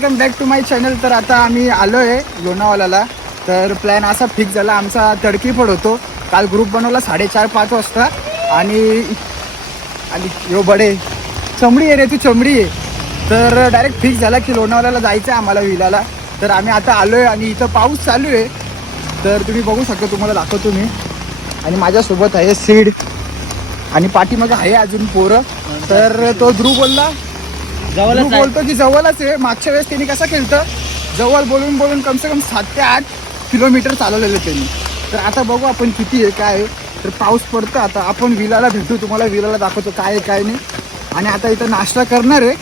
Welcome back to my channel. तर आता आम्ही आलो आहे लोणावालाला तर प्लॅन असा फिक्स झाला आमचा तडकीफड होतो. काल ग्रुप बनवला साडेचार पाच वाजता. आणि आणि यो बडे. चमडी आहे रे तू चमडी आहे. तर डायरेक्ट फिक्स झाला की लोणावाल्याला जायचं आहे आम्हाला विलाला. तर आम्ही आता आलो आहे आणि इथं पाऊस चालू आहे. तर तुम्ही बघू शकता तुम्हाला दाखवतो मी. आणि माझ्यासोबत आहे सीड. आणि पाठीमागं आहे अजून पोरं. तर तो ध्रुव बोलला ध्रुव बोलतो की जवळच आहे. मागच्या वेळेस त्यांनी कसं केलं जवळ बोलून बोलून कमसे कम सात ते आठ किलोमीटर चालवलेलं त्यांनी. तर आता बघू आपण किती आहे काय आहे. तर पाऊस पडतो आता. आपण विलाला भेटू. तुम्हाला विलाला दाखवतो काय आहे काय नाही. आणि आता इथं नाश्ता करणार आहे.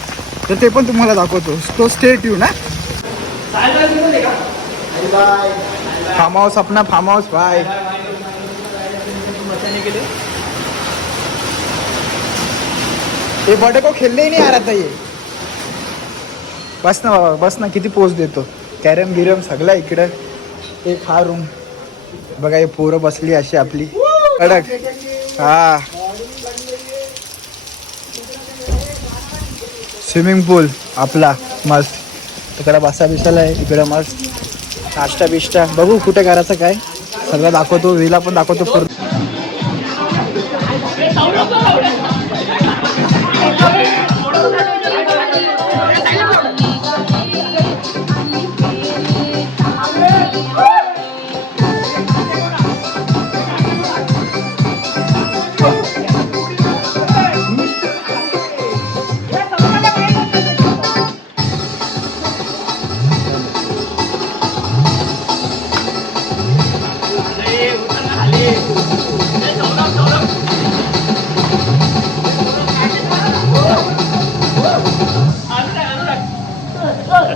तर ते पण तुम्हाला दाखवतो. तो स्टे ट्यू ना फार्म हाऊस अपना फार्म हाऊस बाय हे बड़े को खेलने ही नहीं आ रहा था ये. बस ना बाबा बस ना किती पोच देतो? कॅरम बिरम सगळं इकडं. एक हा रूम बघा हे पोरं बसली अशी आपली. कडक. हा. स्विमिंग पूल आपला. मस्त. तिकडं बसा बिसाला आहे इकडं मस्त. नाश्ता बिष्टा बघू कुठे करायचं काय. सगळं दाखवतो विला पण दाखवतो पूर्ण.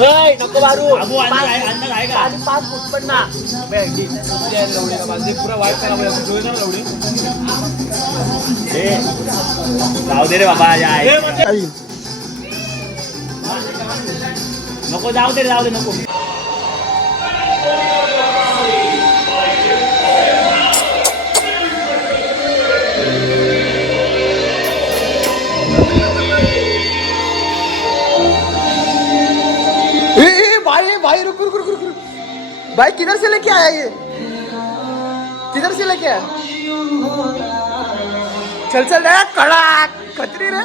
नको मारू. बाबू अंदर आहे अंदर आहे का? पाच फूट पण ना. पुरा वाईट करा जोई ना लवडी जाऊ दे रे बाबा. या आहे. नको जाऊ दे रे जाऊ दे नको. भाई किधर से लेके आया ये? किधर से लेके आया? चल चल रे कड़ा खतरी रे।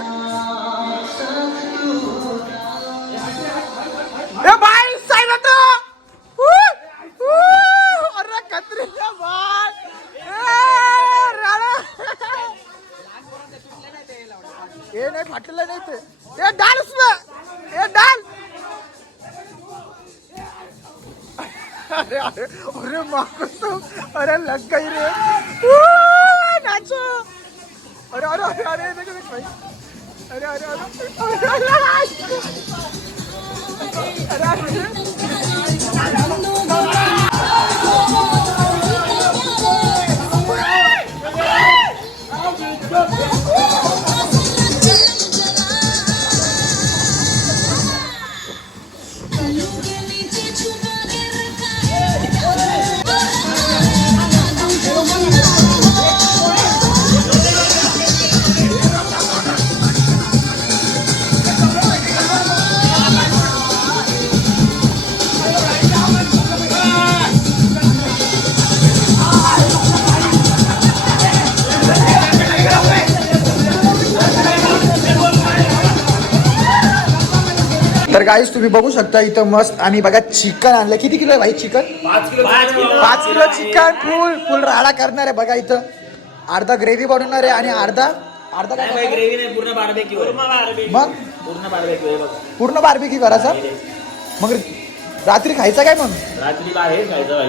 भाई माको तो अरे लग गई रे नाचो अरे अरे अरे अरे देखो देख भाई अरे अरे अरे अरे अरे तर गाईस तुम्ही बघू शकता इथं मस्त आणि बघा चिकन आणलं. किती किलो आहे भाई चिकन? पाच किलो चिकन. फुल फुल राडा करणार आहे बघा इथं. अर्धा ग्रेव्ही बनवणार आहे आणि अर्धा अर्धा काय? ग्रेव्ही नाही पूर्ण बारबेक्यू पूर्ण बारबेक्यू मग? पूर्ण बारबेक्यू बघ. पूर्ण बार्बिक्यू करायचा? मग रात्री खायचा काय मग? रात्री बाहेर खायचं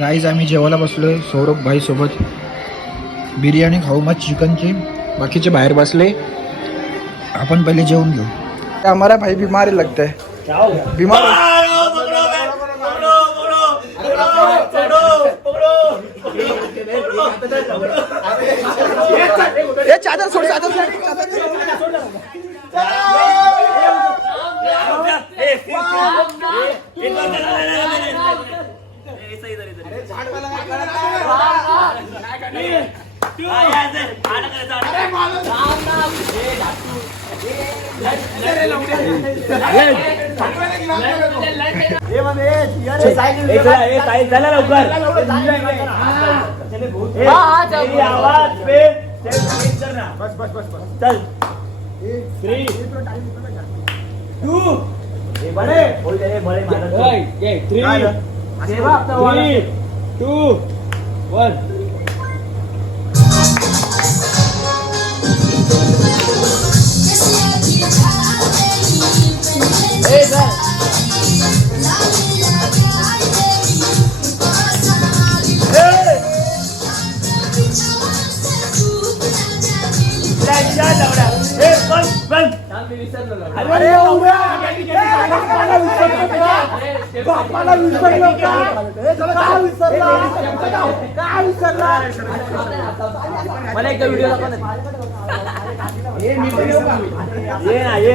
गाईज आम्ही जेवायला बसलोय सौरभ भाई सोबत बिर्याणी खाऊ मग चिकनची. बाकीचे बाहेर बसले. आपण पहिले जेवून घेऊ. हमारा भाई बीमार है लगता है बीमार ये चादर सोड चादर सोड चादर सोड. चला लवकर आवाज पे बस बस बस बस चल थ्री टू बड़े बड़े थ्री टू वन बापाला विसरलो का विसरला का विसरला मला एकदा व्हिडिओ ये ना ये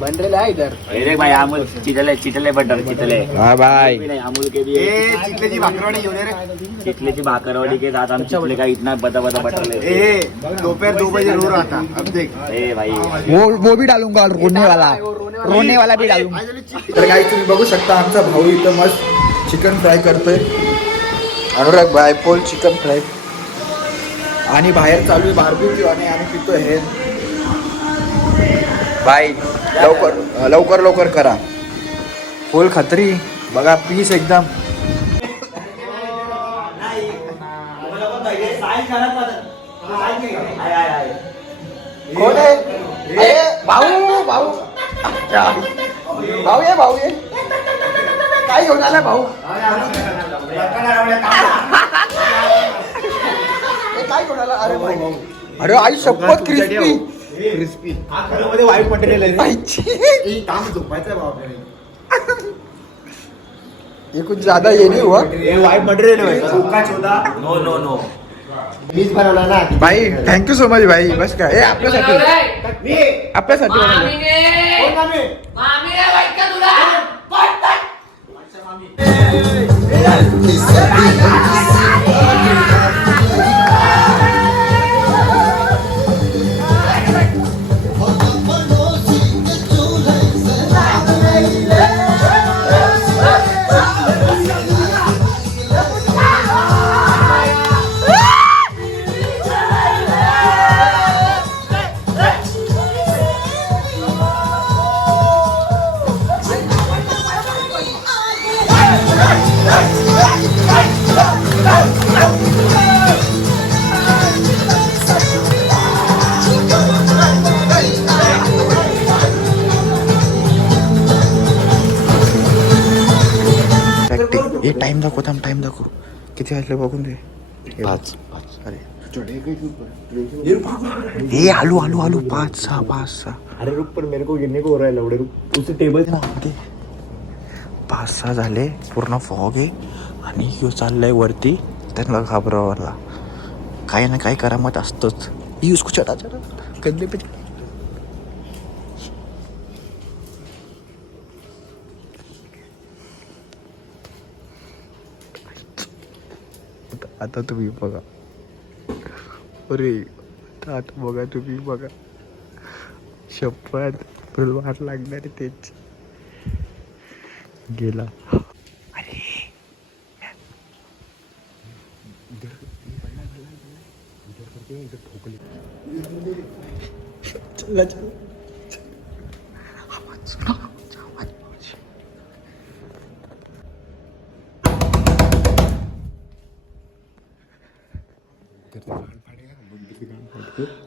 बन रेला है इधर. अरे भाई अमूल चितले चितले बटर चितले हा अमूल के भी चितलेची भाकरवाडी घेऊन रे. चितलेची भाकरवाडी के साथ हम चितले का इतना बता बता बटर ले. दोपहर दो बजे रो रहा था अब देख. ए भाई. वो वो भी डालूंगा और रोने वाला. रोने वाला. भी डालूंगा. तर काही तुम्ही बघू शकता आमचा भाऊ इथं मस्त चिकन फ्राय करतोय. अनुराग भाई पोल चिकन फ्राय. आणि बाहेर चालू आहे बार्बिक्यू आणि आम्ही पितोय हे. बाय. लवकर लवकर लवकर करा. फुल खत्री बघा पीस एकदम. कोण आहे? अरे, भाऊ भाऊ. भाऊ ये भाऊ ये. काय घेऊन आला भाऊ? काय घेऊन आला? अरे भाऊ. अरे आई शपथ क्रिस्पी. क्रिस्पी मध्ये वाईट मटेरियल आहे आईची काम झोपायचं आहे बाबा ये कुछ ज्यादा ये नहीं हुआ हे वाईट मटेरियल आहे नो नो नो मीच बनवला ना भाई थँक्यू सो मच भाई बस काय हे आपल्यासाठी आपल्यासाठी बनवलं. हे टाइम दाखव थांब टाइम दाखव. किती वाजले बघून दे. पाच अरे. हे आलू आलू आलू. पाच सहा पाच सहा. अरे रुक पण मेरे को गिरने को हो रहा है लवड़े रुक. उसे टेबल. पाच सहा झाले. पूर्ण फॉग आहे. आणि ह्यो चाललाय वरती. त्यांना घाबरावाला काही ना काही करामत असतोच. ये उसको चढ़ा चढ़ा कंधे आता- तुम्ही बघा. अरे आता बघा तुम्ही बघा. शपथ फुल वाट लागणार तेच गेला. चला चला. बघा कशी वाट लावतो आम्ही